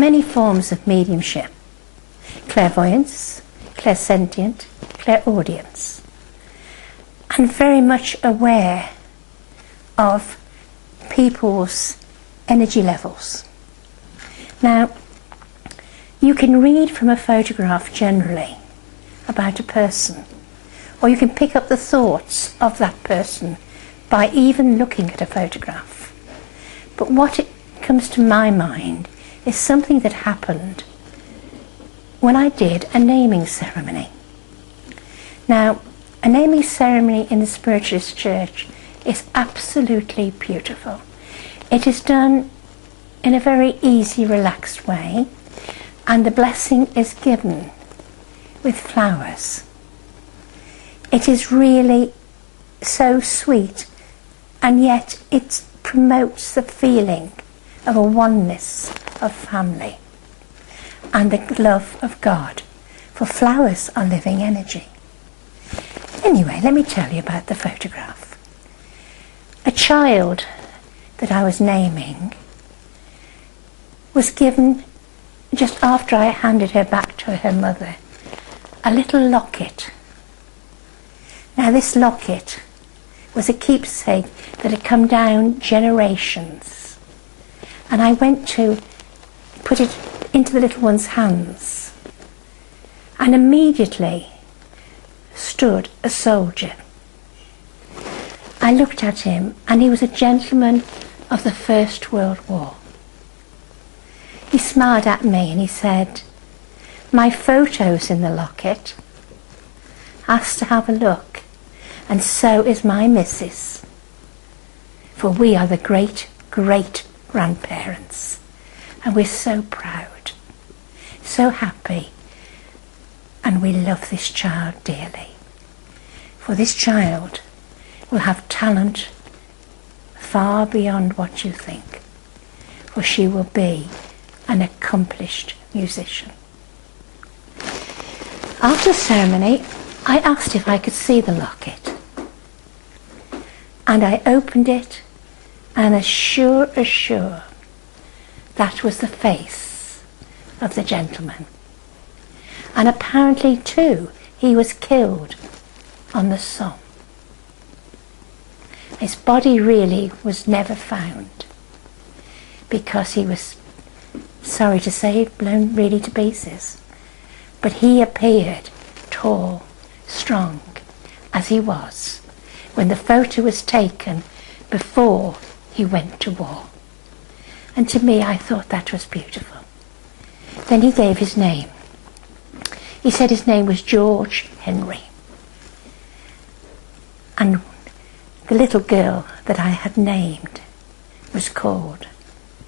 many forms of mediumship: clairvoyance, clairsentient, clairaudience, and very much aware of people's energy levels. Now, you can read from a photograph generally about a person, or you can pick up the thoughts of that person by even looking at a photograph. But what it comes to my mind is something that happened when I did a naming ceremony. Now, a naming ceremony in the Spiritualist Church is absolutely beautiful. It is done in a very easy, relaxed way, and the blessing is given with flowers. It is really so sweet, and yet it promotes the feeling of a oneness of family and the love of God, for flowers are living energy. Anyway, let me tell you about the photograph. A child that I was naming was given, just after I handed her back to her mother, a little locket. Now, this locket was a keepsake that had come down generations, and I went to put it into the little one's hands, and immediately stood a soldier. I looked at him, and he was a gentleman of the First World War. He smiled at me and he said, "My photo's in the locket. Ask to have a look, and so is my missus, for we are the great-great-grandparents, and we're so proud, so happy, and we love this child dearly. For this child will have talent far beyond what you think, for she will be an accomplished musician." After the ceremony, I asked if I could see the locket, and I opened it, and as sure, that was the face of the gentleman. And apparently too, he was killed on the Somme. His body really was never found, because he was, sorry to say, blown really to pieces. But he appeared tall, strong, as he was when the photo was taken before he went to war. And to me, I thought that was beautiful. Then he gave his name. He said his name was George Henry. And the little girl that I had named was called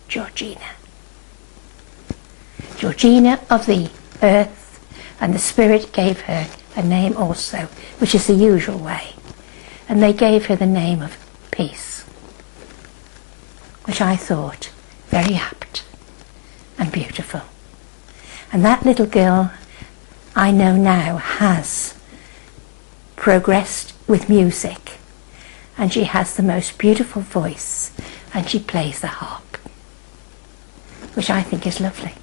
Georgina. Georgina of the earth, and the Spirit gave her a name also, which is the usual way. And they gave her the name of Peace, which I thought very apt and beautiful. And that little girl, I know now, has progressed with music, and she has the most beautiful voice, and she plays the harp, which I think is lovely.